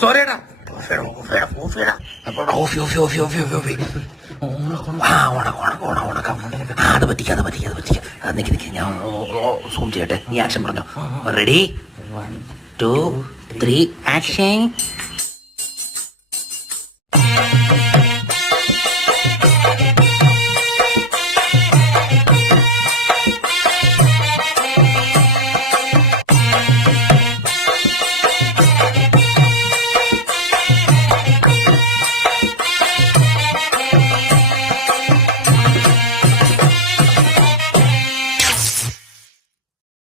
സോറിയടാ. അത് പറ്റിക്ക. നിക്ക് ഞാൻ സൂം ചെയ്യട്ടെ. നീ ആക്ഷൻ പറഞ്ഞോ. Ready 1 2 3 action.